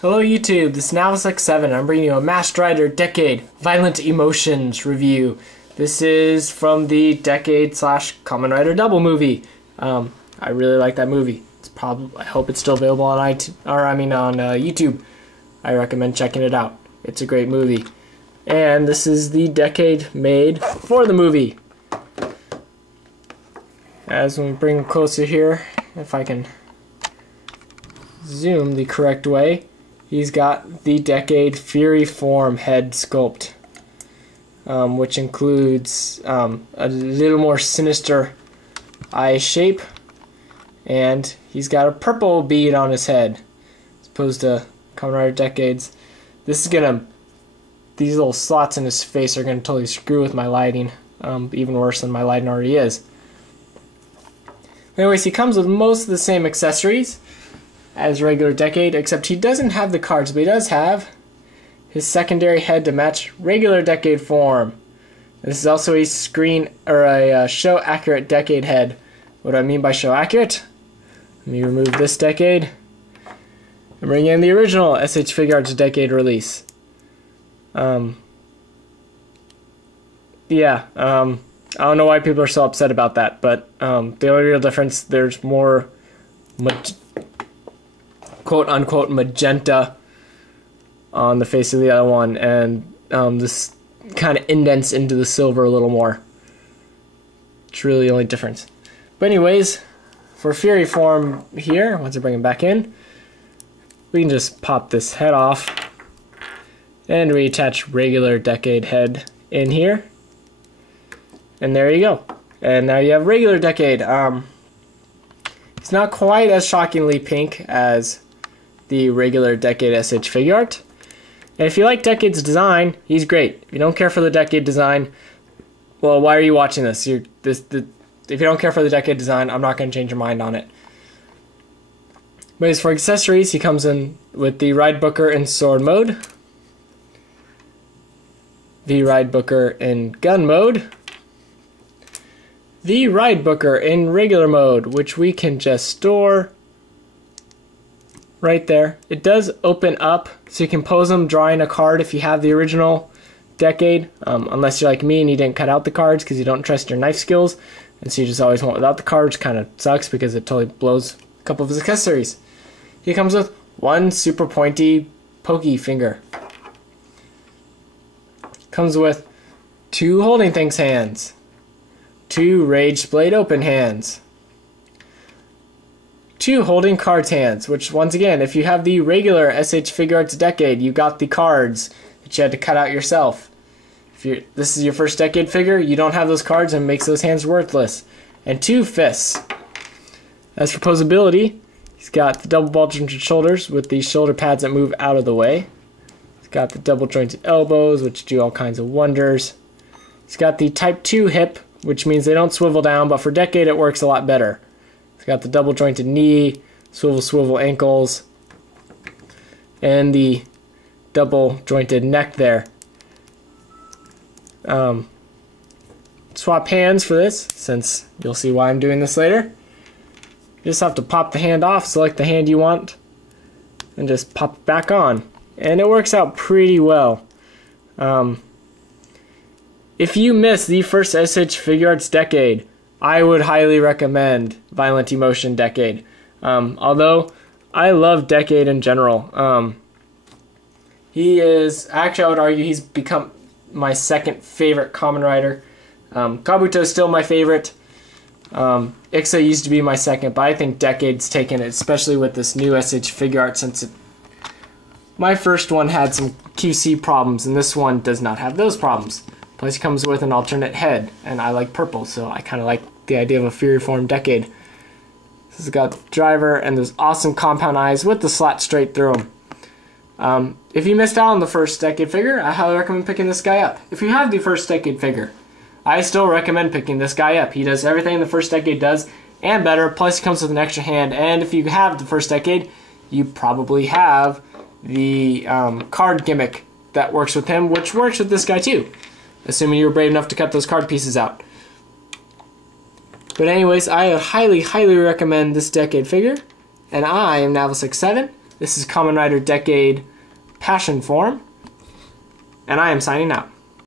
Hello YouTube, this is S.H.Figuart. I'm bringing you a Masked Rider Decade Violent Emotions review. This is from the Decade / Kamen Rider Double movie. I really like that movie. I hope it's still available on on YouTube. I recommend checking it out. It's a great movie. And this is the Decade made for the movie. As we bring closer here, if I can zoom the correct way, he's got the Decade Fury Form head sculpt, which includes a little more sinister eye shape, and he's got a purple bead on his head, as opposed to Kamen Rider Decades. These little slots in his face are gonna totally screw with my lighting, even worse than my lighting already is. Anyways, he comes with most of the same accessories as regular Decade, except he doesn't have the cards, but he does have his secondary head to match regular Decade form. This is also a show accurate Decade head. What do I mean by show accurate? Let me remove this Decade and bring in the original S.H.Figuarts Decade release. I don't know why people are so upset about that, but the only real difference, there's more quote-unquote magenta on the face of the other one, and this kind of indents into the silver a little more. It's really the only difference. But anyways, for Fury Form here, once I bring him back in, we can just pop this head off and reattach regular Decade head in here. And there you go. And now you have regular Decade. It's not quite as shockingly pink as the regular Decade S.H.Figuart. And if you like Decade's design, he's great. If you don't care for the Decade design, well, why are you watching this? If you don't care for the Decade design, I'm not going to change your mind on it. But as for accessories, he comes in with the Ride Booker in sword mode, the Ride Booker in gun mode, the Ride Booker in regular mode, which we can just store right there. It does open up, so you can pose them drawing a card if you have the original Decade, unless you're like me and you didn't cut out the cards because you don't trust your knife skills, and so you just always want without the cards. Kind of sucks because it totally blows a couple of his accessories. He comes with one super pointy pokey finger. Comes with two holding things hands, two Rage Blade open hands, two holding cards hands, which once again, if you have the regular S.H.Figuarts Decade, you got the cards that you had to cut out yourself. If this is your first Decade figure, you don't have those cards and it makes those hands worthless. And two fists. As for posability, he's got the double ball jointed shoulders with the shoulder pads that move out of the way. He's got the double jointed elbows, which do all kinds of wonders. He's got the Type 2 hip, which means they don't swivel down, but for Decade it works a lot better. It's got the double jointed knee, swivel ankles, and the double jointed neck there. Swap hands for this, since you'll see why I'm doing this later. You just have to pop the hand off, select the hand you want, and just pop it back on. And it works out pretty well. If you missed the first S.H.Figuarts Decade, I would highly recommend Violent Emotion Decade. Although I love Decade in general. He is, actually I would argue he's become my second favorite Kamen Rider. Kabuto is still my favorite. Ixa used to be my second, but I think Decade's taken it, especially with this new S.H.Figuart, since my first one had some QC problems, and this one does not have those problems. Plus he comes with an alternate head, and I like purple, so I kind of like the idea of a Fury Form Decade. This has got driver and those awesome compound eyes with the slat straight through them. If you missed out on the first Decade figure, I highly recommend picking this guy up. If you have the first Decade figure, I still recommend picking this guy up. He does everything the first Decade does, and better, plus he comes with an extra hand, and if you have the first Decade, you probably have the card gimmick that works with him, which works with this guy too, assuming you were brave enough to cut those card pieces out. But anyways, I highly recommend this Decade figure, and I am S.H.Figuart. This is Kamen Rider Decade Passion Form, and I am signing out.